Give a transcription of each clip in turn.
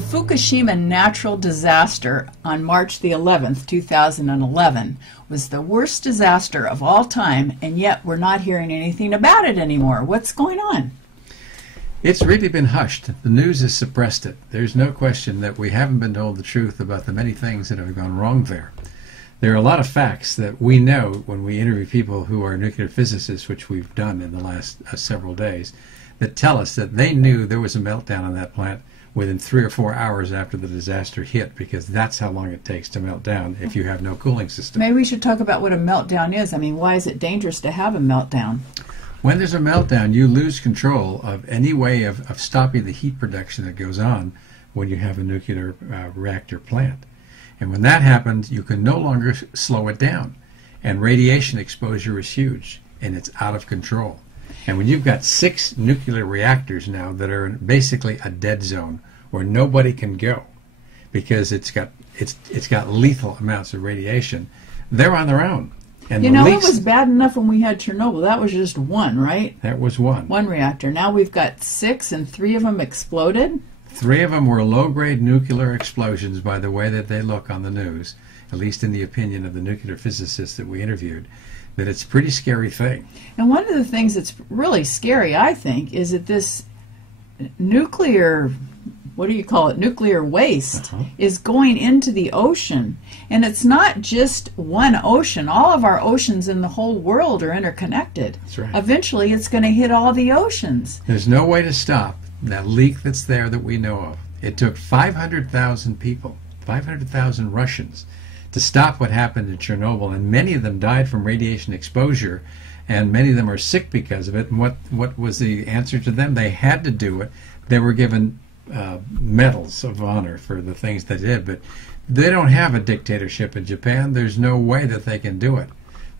The Fukushima natural disaster on March the 11th, 2011 was the worst disaster of all time, and yet we're not hearing anything about it anymore. What's going on? It's really been hushed. The news has suppressed it. There's no question that we haven't been told the truth about the many things that have gone wrong there. There are a lot of facts that we know when we interview people who are nuclear physicists, which we've done in the last several days, that tell us that they knew there was a meltdown on that plant within 3 or 4 hours after the disaster hit, because that's how long it takes to melt down if you have no cooling system. Maybe we should talk about what a meltdown is. I mean, why is it dangerous to have a meltdown? When there's a meltdown, you lose control of any way of stopping the heat production that goes on when you have a nuclear reactor plant. And when that happens, you can no longer slow it down. And radiation exposure is huge, and it's out of control. And when you've got 6 nuclear reactors now that are basically a dead zone where nobody can go because it's got lethal amounts of radiation, they're on their own. And you know, it was bad enough when we had Chernobyl. That was just one, right? That was one. One reactor. Now we've got 6, and 3 of them exploded. 3 of them were low-grade nuclear explosions by the way that they look on the news, at least in the opinion of the nuclear physicists that we interviewed, that it's a pretty scary thing. And one of the things that's really scary, I think, is that this nuclear, what do you call it, nuclear waste is going into the ocean. And it's not just one ocean. All of our oceans in the whole world are interconnected. That's right. Eventually it's going to hit all the oceans. There's no way to stop that leak that's there that we know of. It took 500,000 people, 500,000 Russians, to stop what happened in Chernobyl, and many of them died from radiation exposure, and many of them are sick because of it. And what was the answer to them? They had to do it. They were given medals of honor for the things they did, but they don't have a dictatorship in Japan. There's no way that they can do it.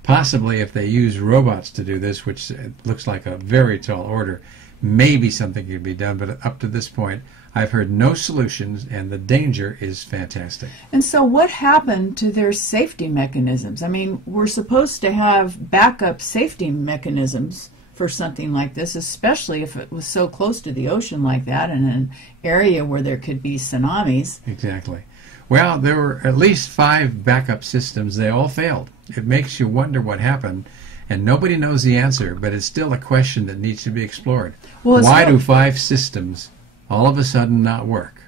Possibly if they use robots to do this, which looks like a very tall order, maybe something could be done, but up to this point I've heard no solutions, and the danger is fantastic. And so what happened to their safety mechanisms? I mean, we're supposed to have backup safety mechanisms for something like this, especially if it was so close to the ocean like that, in an area where there could be tsunamis. Exactly. Well, there were at least 5 backup systems. They all failed. It makes you wonder what happened, and nobody knows the answer, but it's still a question that needs to be explored. Well, why do 5 systems all of a sudden not work?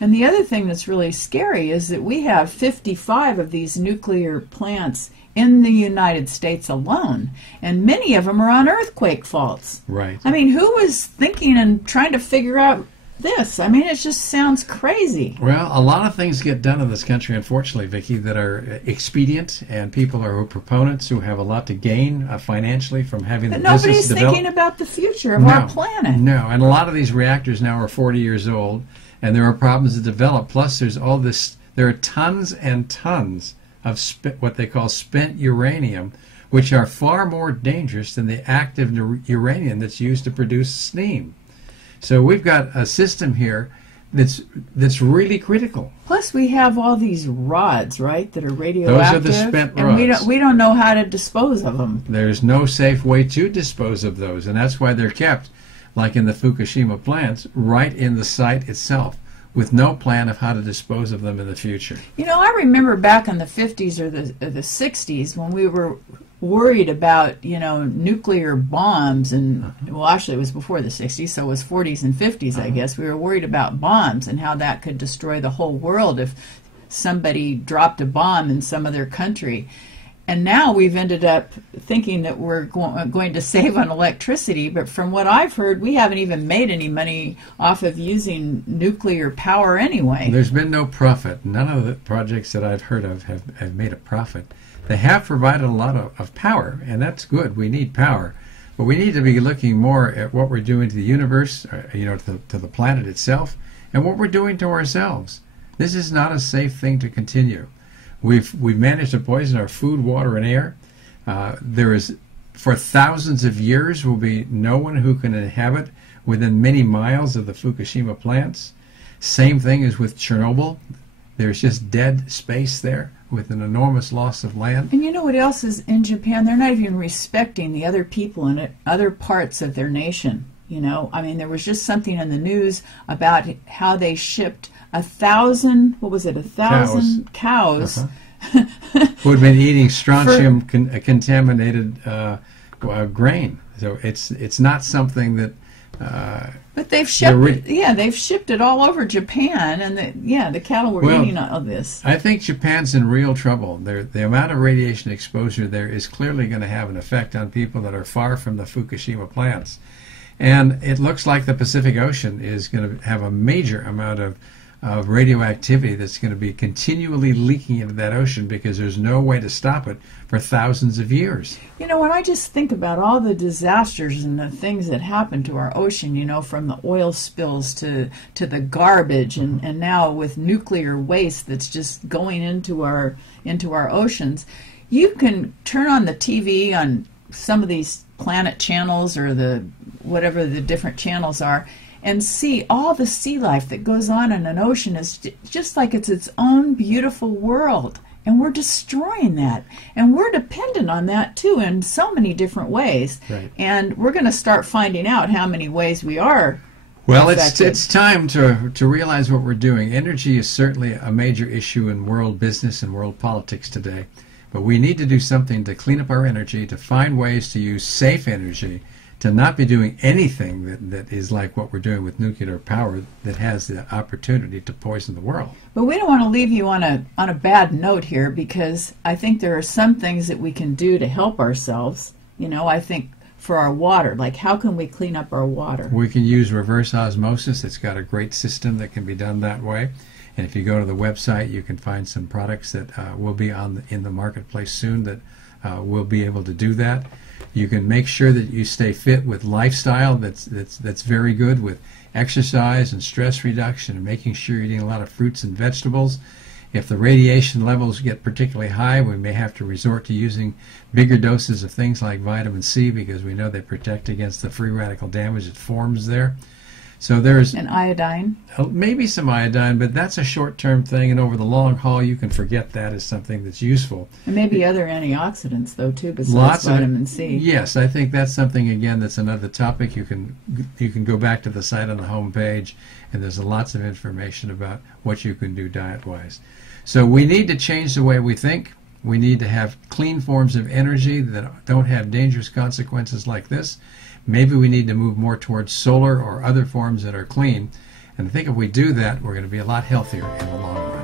And the other thing that's really scary is that we have 55 of these nuclear plants in the United States alone, and many of them are on earthquake faults. Right. I mean, who was thinking and trying to figure out this? I mean, it just sounds crazy. Well, a lot of things get done in this country, unfortunately, Vicki, that are expedient, and people are proponents who have a lot to gain financially from having the business develop. But nobody's thinking about the future of our planet. No, and a lot of these reactors now are 40 years old, and there are problems that develop. Plus, there's all this. There are tons and tons of what they call spent uranium, which are far more dangerous than the active uranium that's used to produce steam. So we've got a system here that's really critical. Plus, we have all these rods, right, that are radioactive. Those are the spent rods. And we don't know how to dispose of them. There's no safe way to dispose of those, and that's why they're kept, like in the Fukushima plants, right in the site itself, with no plan of how to dispose of them in the future. You know, I remember back in the 50s or the 60s when we were worried about, you know, nuclear bombs, and well, actually it was before the 60s, so it was 40s and 50s, I guess. We were worried about bombs and how that could destroy the whole world if somebody dropped a bomb in some other country. And now we've ended up thinking that we're going to save on electricity, but from what I've heard, we haven't even made any money off of using nuclear power anyway. There's been no profit. None of the projects that I've heard of have made a profit. They have provided a lot of power, and that's good. We need power. But we need to be looking more at what we're doing to the universe, you know, to the planet itself, and what we're doing to ourselves. This is not a safe thing to continue. We've managed to poison our food, water, and air. There is, for thousands of years, will be no one who can inhabit within many miles of the Fukushima plants. Same thing as with Chernobyl. There's just dead space there with an enormous loss of land. And you know what else is in Japan? They're not even respecting the other people in other parts of their nation. You know, I mean, there was just something in the news about how they shipped 1,000, what was it, 1,000 cows. Who had been eating strontium contaminated grain. So it's not something that. But they've shipped they've shipped it all over Japan, and the cattle were eating all this. I think Japan's in real trouble. The amount of radiation exposure there is clearly going to have an effect on people that are far from the Fukushima plants. And it looks like the Pacific Ocean is going to have a major amount of radioactivity that's going to be continually leaking into that ocean because there's no way to stop it for thousands of years. You know, when I just think about all the disasters and the things that happen to our ocean, you know, from the oil spills to the garbage and now with nuclear waste that's just going into our oceans, you can turn on the TV on some of these planet channels or whatever the different channels are, and see all the sea life that goes on in an ocean is just like it's its own beautiful world. And we're destroying that. And we're dependent on that, too, in so many different ways. Right. And we're going to start finding out how many ways we are Well, affected. it's time to realize what we're doing. Energy is certainly a major issue in world business and world politics today. But we need to do something to clean up our energy, to find ways to use safe energy, to not be doing anything that is like what we're doing with nuclear power that has the opportunity to poison the world. But we don't want to leave you on a bad note here, because I think there are some things that we can do to help ourselves. You know, I think for our water, like how can we clean up our water? We can use reverse osmosis. It's got a great system that can be done that way. And if you go to the website, you can find some products that will be in the marketplace soon that will be able to do that. You can make sure that you stay fit with lifestyle that's very good, with exercise and stress reduction and making sure you're eating a lot of fruits and vegetables. If the radiation levels get particularly high, we may have to resort to using bigger doses of things like vitamin C, because we know they protect against the free radical damage that forms there. So there's And iodine. maybe some iodine, but that's a short-term thing, and over the long haul you can forget that as something that's useful. And maybe other antioxidants, though, too, besides Lots vitamin C. Yes, I think that's something, again, that's another topic. You can go back to the site on the home page, and there's lots of information about what you can do diet-wise. So we need to change the way we think. We need to have clean forms of energy that don't have dangerous consequences like this. Maybe we need to move more towards solar or other forms that are clean. And I think if we do that, we're going to be a lot healthier in the long run.